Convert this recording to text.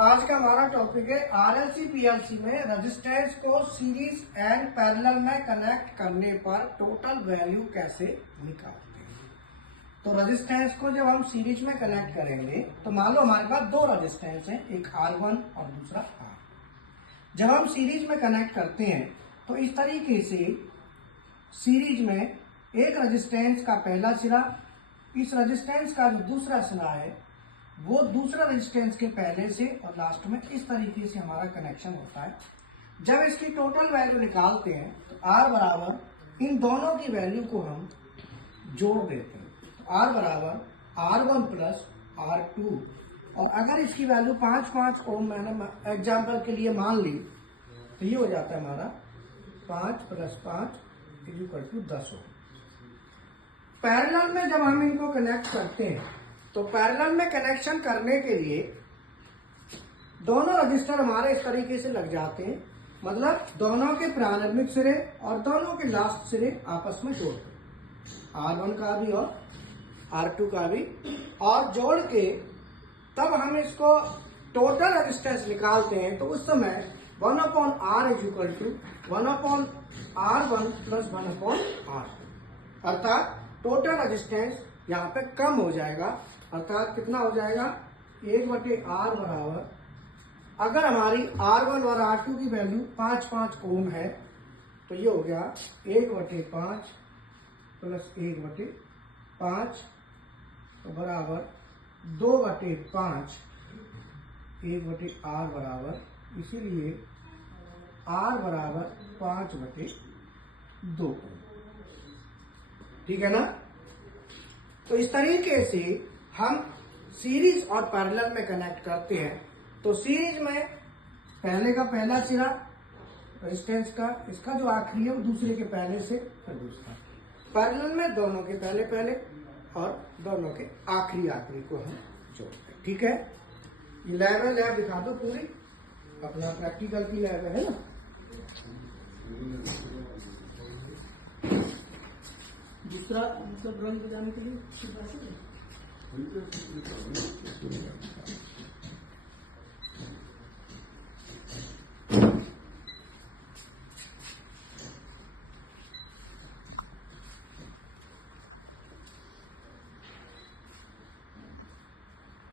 आज का हमारा टॉपिक है आरएलसी पीएलसी में रेजिस्टेंस को सीरीज एंड पैरेलल में कनेक्ट करने पर टोटल वैल्यू कैसे निकालते हैं। तो रेजिस्टेंस को जब हम सीरीज में कनेक्ट करेंगे तो मान लो हमारे पास दो रेजिस्टेंस हैं, एक R1 और दूसरा R। जब हम सीरीज में कनेक्ट करते हैं तो इस तरीके से सीरीज में एक रेजिस्टेंस का पहला सिरा, इस रेजिस्टेंस का जो दूसरा सिरा है वो दूसरा रेजिस्टेंस के पहले से और लास्ट में इस तरीके से हमारा कनेक्शन होता है। जब इसकी टोटल वैल्यू निकालते हैं तो R बराबर इन दोनों की वैल्यू को हम जोड़ देते हैं। तो R बराबर R1 प्लस R2, और अगर इसकी वैल्यू 5 ओम मैंने एग्जाम्पल के लिए मान ली तो ये हो जाता है हमारा 5 + 5 = 10 ओम। पैरेलल में जब हम इनको कनेक्ट करते हैं तो पैरेलल में कनेक्शन करने के लिए दोनों रजिस्टर हमारे इस तरीके से लग जाते हैं, मतलब दोनों के प्रारंभिक सिरे और दोनों के लास्ट सिरे आपस में जोड़ के R1 का भी और R2 का भी, और जोड़ के तब हम इसको टोटल रेजिस्टेंस निकालते हैं। तो उस समय 1/R = 1/R1 + 1/R2, अर्थात टोटल रेजिस्टेंस यहाँ पे कम हो जाएगा। अर्थात कितना हो जाएगा, 1/R बराबर, अगर हमारी R1 और R2 की वैल्यू 5 ओम है तो ये हो गया 1/5 + 1/5 तो बराबर 2/5 1/R बराबर, इसीलिए R बराबर 5/2। ठीक है ना। तो इस तरीके से हम सीरीज और पैरेलल में कनेक्ट करते हैं। तो सीरीज में पहले का पहला सिरा रेजिस्टेंस का, इसका जो आखिरी है वो दूसरे के पहले से फिर दूसरा। पैरेलल में दोनों के पहले और दोनों के आखिरी को हम जोड़ते हैं। ठीक है। ये लैब दिखा दो पूरी, अपना प्रैक्टिकल की लैब है ना। दूसरा मतलब ड्राइंग बजाने के लिए